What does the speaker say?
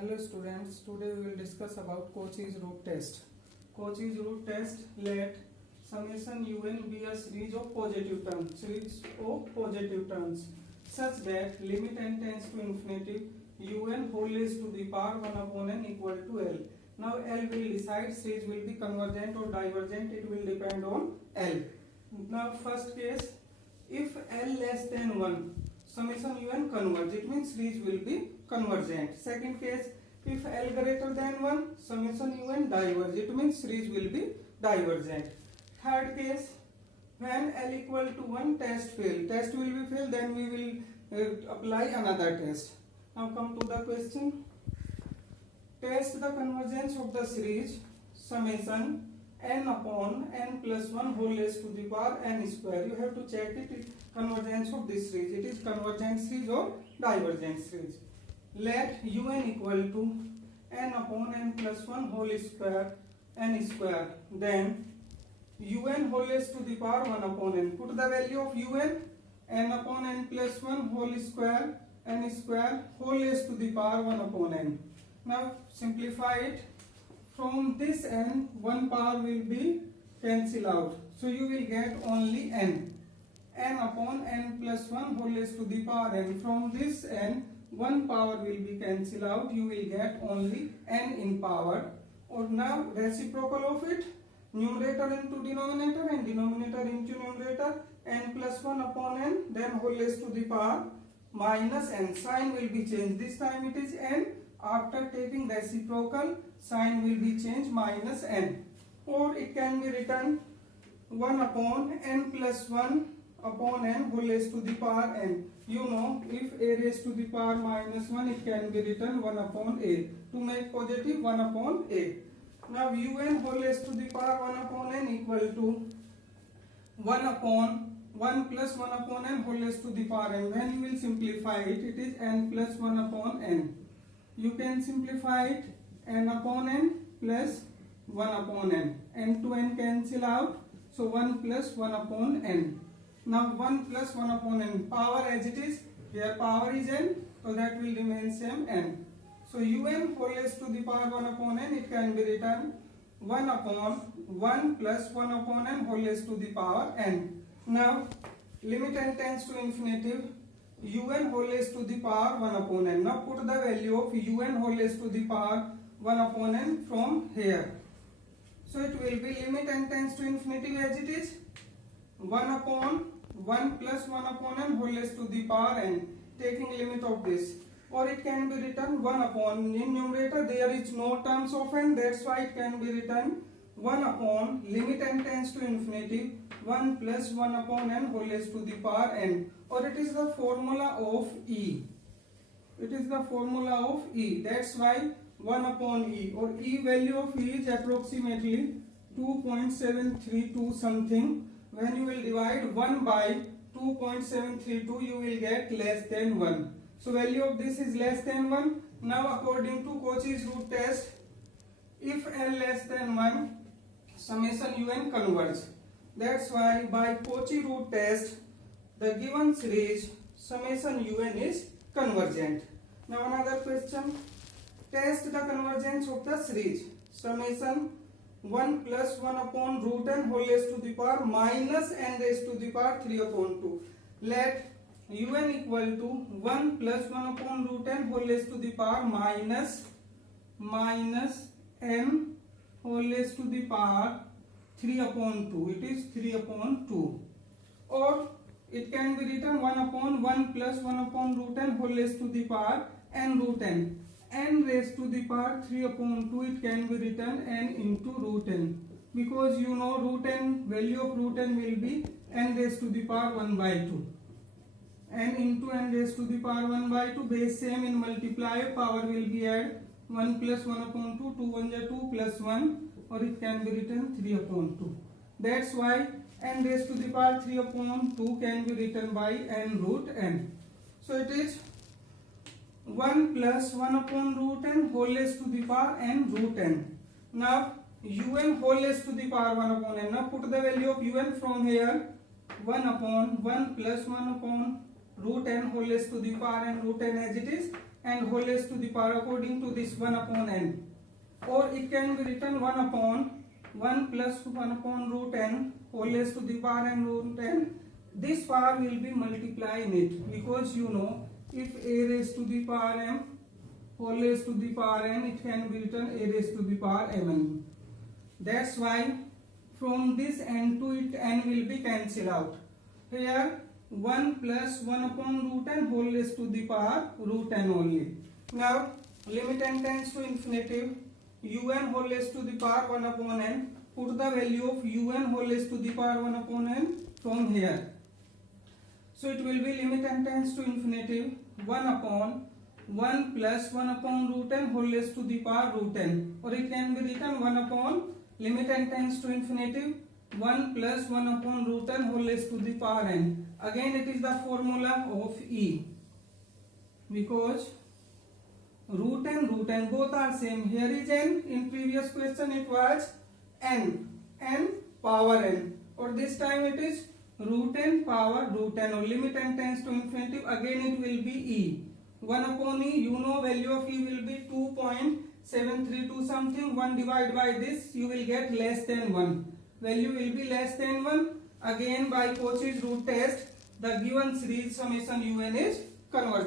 Hello students, today we will discuss about Cauchy's root test. Cauchy's root test, let summation un be a series of positive terms, such that limit n tends to infinity un whole raised to the power 1 upon n equal to L. Now L will decide series will be convergent or divergent, it will depend on L. Now first case, if L less than 1, summation un converge, it means series will be convergent. Second case, if L greater than 1, summation un diverge, it means series will be divergent. Third case, when L equal to 1, test will be fail, then we will apply another test. Now come to the question. Test the convergence of the series summation n upon n plus 1 whole raised to the power n square. You have to check it convergence of this series. It is convergent series or divergent series. Let un equal to n upon n plus 1 whole square n square. Then un whole raised to the power 1 upon n. Put the value of un n upon n plus 1 whole square n square whole raised to the power 1 upon n. Now simplify it. From this n, one power will be cancel out. So you will get only n upon n plus 1 whole raised to the power n. From this n, one power will be cancel out. You will get only n in power. Or now reciprocal of it, numerator into denominator and denominator into numerator, n plus 1 upon n, then whole raised to the power minus n. Sign will be changed. This time it is n. After taking reciprocal, sign will be changed minus n. Or it can be written 1 upon n plus 1 upon n whole raised to the power n. You know, if a raised to the power minus 1, it can be written 1 upon a. To make positive, 1 upon a. Now un whole raised to the power 1 upon n equal to 1 upon 1 plus 1 upon n whole raised to the power n. When you will simplify it, it is n plus 1 upon n. You can simplify it n upon n plus 1 upon n. N to n cancel out. So 1 plus 1 upon n. Now 1 plus 1 upon n. Power as it is. Here power is n. So that will remain same n. So un whole raised to the power 1 upon n. It can be written 1 upon 1 plus 1 upon n whole raised to the power n. Now limit n tends to infinitive. Un whole raised to the power 1 upon n. Now put the value of un whole raised to the power 1 upon n from here. So it will be limit n tends to infinity as it is 1 upon 1 plus 1 upon n whole raised to the power n, taking limit of this. Or it can be written 1 upon, in numerator there is no terms of n, that's why it can be written 1 upon limit n tends to infinity 1 plus 1 upon n whole raised to the power n. Or it is the formula of E. It is the formula of E. That's why 1 upon E. Or E value of E is approximately 2.732 something. When you will divide 1 by 2.732, you will get less than 1. So value of this is less than 1. Now according to Cauchy's root test, if L less than 1, summation un converge. That's why by Cauchy root test, the given series summation un is convergent. Now another question. Test the convergence of the series summation 1 plus 1 upon root n whole raised to the power minus n raised to the power 3 upon 2. Let un equal to 1 plus 1 upon root n whole raised to the power minus n whole raised to the power 3 upon 2. It is 3 upon 2. Or it can be written 1 upon 1 plus 1 upon root n whole raised to the power n root n. N raised to the power 3 upon 2, it can be written n into root n. Because you know root n, value of root n will be n raised to the power 1 by 2. N into n raised to the power 1 by 2, base same in multiplier, power will be add 1 plus 1 upon 2, 2 1 is 2 plus 1, or it can be written 3 upon 2. That's why n raised to the power 3 upon 2 can be written by n root n. So it is 1 plus 1 upon root n whole raised to the power n root n. Now un whole raised to the power 1 upon n. Now put the value of un from here 1 upon 1 plus 1 upon root n whole raised to the power n root n as it is, and whole raised to the power according to this 1 upon n. Or it can be written 1 upon 1 plus 1 upon root n whole raised to the power n root n. This power will be multiplying it, because you know if a raised to the power m whole raised to the power n, it can be written a raised to the power mn. That's why from this n to it n will be cancelled out. Here 1 plus 1 upon root n whole raised to the power root n only. Now limit n tends to infinity, un whole raised to the power 1 upon n. Put the value of un whole raised to the power 1 upon n from here. So it will be limit n tends to infinity 1 upon 1 plus 1 upon root n whole raised to the power root n. Or it can be written 1 upon limit n tends to infinity 1 plus 1 upon root n whole raised to the power n. Again it is the formula of E, because root n both are same. Here is n, in previous question it was n power n, or this time it is root n power root n, or limit n tends to infinity, again it will be E. 1 upon E, you know value of E will be 2.732 something. 1 divided by this, you will get less than 1. Value will be less than 1. Again by Cauchy's root test, the given series summation un is convergent.